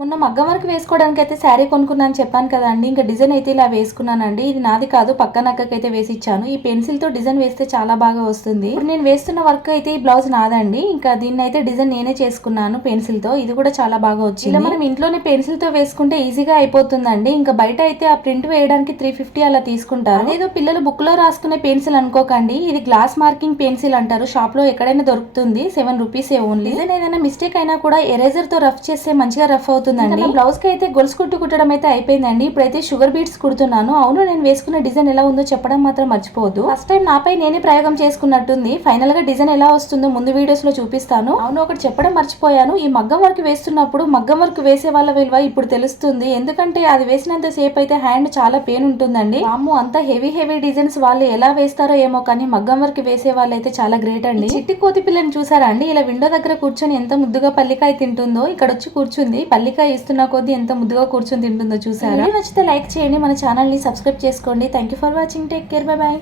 మొన్న మగ్గం వర్క్ వేసుకోవడానికి అయితే శారీ కొనుక్కున్నాను చెప్పాను కదండి. ఇంకా డిజైన్ అయితే ఇలా వేసుకున్నానండి. ఇది నాది కాదు, పక్కన అక్కకైతే వేసి ఇచ్చాను. ఈ పెన్సిల్ తో డిజైన్ వేస్తే చాలా బాగా వస్తుంది. ఇప్పుడు నేను వేస్తున్న వర్క్ అయితే ఈ బ్లౌజ్ నాదండి. ఇంకా దీన్ని అయితే డిజైన్ నేనే చేసుకున్నాను పెన్సిల్ తో. ఇది కూడా చాలా బాగా వచ్చింది. ఇలా మనం ఇంట్లోనే పెన్సిల్ తో వేసుకుంటే ఈజీగా అయిపోతుందండి. ఇంకా బయట అయితే ఆ ప్రింట్ వేయడానికి 350 అలా తీసుకుంటారు. అదేదో పిల్లలు బుక్ లో రాసుకునే పెన్సిల్ అనుకోకండి. ఇది గ్లాస్ మార్కింగ్ పెన్సిల్ అంటారు. షాప్ లో ఎక్కడైనా దొరుకుతుంది. 7 రూపీస్ ఓన్లీ. డిజైన్ ఏదైనా మిస్టేక్ అయినా కూడా ఎరేజర్ తో రఫ్ చేస్తే మంచిగా రఫ్ అవుతుందండి. బ్లౌజ్ కి అయితే గొలుసు కుట్టు కుట్టడం అయితే అయిపోయిందండి. ఇప్పుడైతే షుగర్ బీట్స్ కుడుతున్నాను. అవును, నేను వేసుకున్న డిజైన్ ఎలా ఉందో చెప్పడం మాత్రం మర్చిపోవద్దు. ఫస్ట్ టైం నాపై నేనే ప్రయోగం చేసుకున్నట్టుంది. ఫైనల్ గా డిజైన్ ఎలా వస్తుందో ముందు వీడియోస్ లో చూపిస్తాను. అవును, ఒకటి చెప్పడం మర్చిపోయాను. ఈ మగ్గం వర్క్ వేస్తున్నప్పుడు మగ్గం వర్క్ వేసే వాళ్ళ విలువ ఇప్పుడు తెలుస్తుంది. ఎందుకంటే అది వేసినంత సేపు అయితే హ్యాండ్ చాలా పెయిన్ ఉంటుందండి. అమ్మో, అంత హెవీ డిజైన్స్ వాళ్ళు ఎలా వేస్తారో ఏమో, కానీ మగ్గం వర్క్ వేసే వాళ్ళు అయితే చాలా గ్రేట్ అండి. చిట్టి కోతి పిల్లని చూసారా అండి? ఇలా విండో దగ్గర కూర్చొని ఎంత ముద్దుగా పల్లికాయ తింటుందో. ఇక్కడ వచ్చి కూర్చుంది. పల్లికాయ ఇస్తున్న కొద్దీ ఎంత ముద్దుగా కూర్చొని తింటుందో చూసారా? నచ్చితే లైక్ చేయండి, మన ఛానల్ ని సబ్స్క్రైబ్ చేసుకోండి. Thank you for watching. Take care, by by.